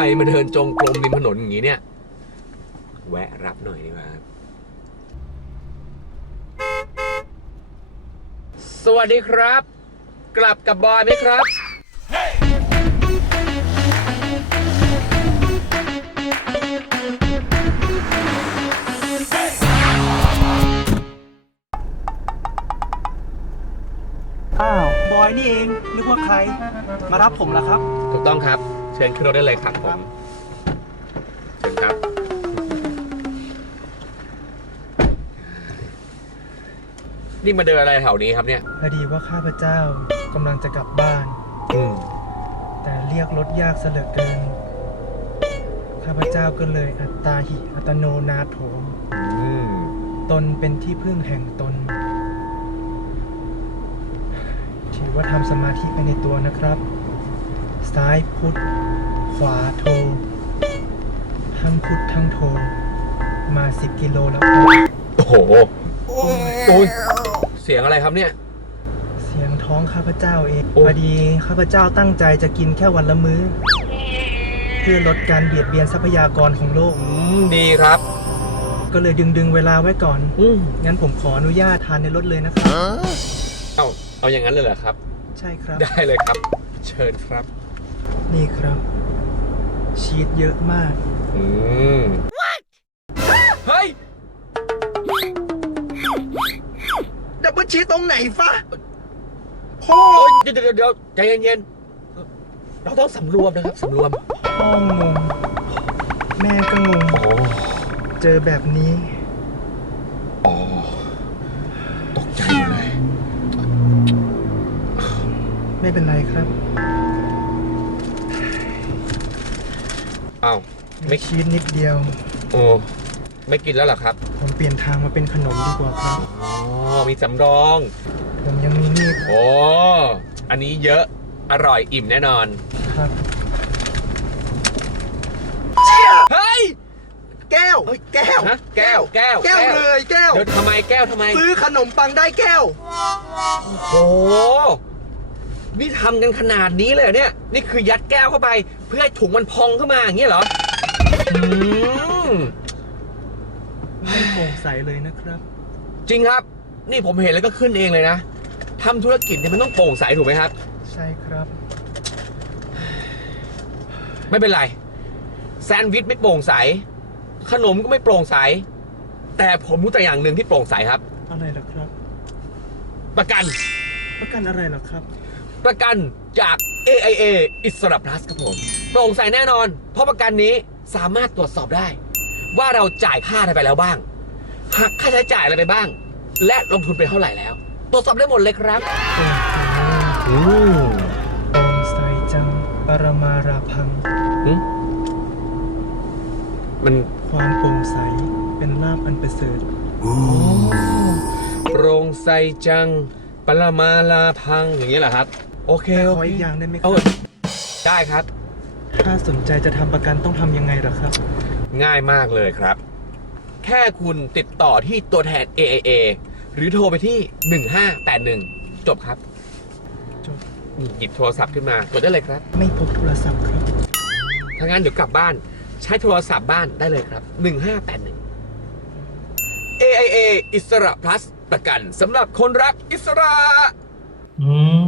รมาเดินจงกรมริมถนนอย่างนี้เนี่ย แวะรับหน่อยดีกว่าครับสวัสดีครับ กลับกับบอยไหมครับ อ้าว บอยนี่เอง นึกว่าใคร มารับผมแล้วครับ ถูกต้องครับ เชิญขึ้นรถได้เลยครับผมเชิญครับ นี่มาเดินอะไรแถวนี้ครับเนี่ยพอดีว่าข้าพเจ้ากำลังจะกลับบ้าน อืมแต่เรียกรถยากเสยเหลือเกิน ข้าพเจ้าก็เลยอัตตาหิอัตโนนาโถอืมตนเป็นที่พึ่งแห่งตน ถือว่าทำสมาธิไปในตัวนะครับ ซ้ายพุทธขวาโททั้งพุทธทั้งโท มาสิบกิโลแล้วครับโอ้โหโอ้ยเสียงอะไรครับเนี่ย เสียงท้องข้าพเจ้าเองโอ้ พอดีข้าพเจ้าตั้งใจจะกินแค่วันละมื้อ เพื่อลดการเบียดเบียนทรัพยากรของโลก อืมดีครับก็เลยดึงดึงๆเวลาไว้ก่อน อืมงั้นผมขออนุญาตทานในรถเลยนะครับ เอาเอาอย่างนั้นเลยเหรอครับ ใช่ครับ ได้เลยครับ เชิญครับ นี่ครับ ชีสเยอะมาก อืมเฮ้ยดับเบิลชีสตรงไหนฟะโอ้ยเดี๋ยวเดี๋ยวเดี๋ยวใจเย็นๆเราต้องสำรวมนะครับสำรวม พ่องง แม่ก็งง โอ้เจอแบบนี้อ๋อตกใจเลย ไม่เป็นไรครับ อ้าวไม่ชีสนิดเดียว โอ้ไม่กินแล้วเหรอครับผมเปลี่ยนทางมาเป็นขนมดีกว่าครับ อ๋อมีสำรอง ผมยังมีนี่โอ้อันนี้เยอะอร่อยอิ่มแน่นอน ครับเฮ้ย แก้วแก้ว ฮะแก้วแก้วแก้วเลยแก้ว เดี๋ยวทำไมแก้วทำไมซื้อขนมปังได้แก้ว โอ้โห นี่ทำกันขนาดนี้เลยเหรอเนี่ย นี่คือยัดแก้วเข้าไป เพื่อให้ถุงมันพองเข้ามาอย่างเงี้ยเหรออืมไม่โปร่งใสเลยนะครับ จริงครับ นี่ผมเห็นแล้วก็ขึ้นเองเลยนะทำธุรกิจเนี่ยมันต้องโปร่งใสถูกไหมครับ ใช่ครับ ไม่เป็นไร แซนด์วิชไม่โปร่งใส ขนมก็ไม่โปร่งใส แต่ผมรู้แต่อย่างหนึ่งที่โปร่งใสครับ อะไรล่ะครับ ประกัน ประกันอะไรล่ะครับ ประกันจาก AIA อิสระ plus ครับผมโปร่งใสแน่นอน เพราะประกันนี้สามารถตรวจสอบได้ ว่าเราจ่ายค่าอะไรไปแล้วบ้างหักค่าใช้จ่ายอะไรไปบ้าง และลงทุนไปเท่าไหร่แล้ว ตรวจสอบได้หมดเลยครับโอ้โหอืมโปร่งใสจัง ปรมาราพังมันความโปร่งใส เป็นลาบอันประเสริฐ โปร่งใสจัง ปรมาลาพังอย่างนี้เหรอครับ โอเคแต่โอขอเคอีกอย่างได้ไหมคเอรับอได้ครับ ถ้าสนใจจะทำประกันต้องทำยังไงเหรอครับ ง่ายมากเลยครับ แค่คุณติดต่อที่ตัวแทน AIA หรือโทรไปที่ 1581 จบครับจบ นี่หยิบโทรศัพท์ขึ้นมากดได้เลยครับ ไม่พกโทรศัพท์ครับ ถ้างั้นเดี๋ยวกลับบ้าน ใช้โทรศัพท์บ้านได้เลยครับ 1581 AIA อิสระ plus ประกันสำหรับคนรักอิสระ อืม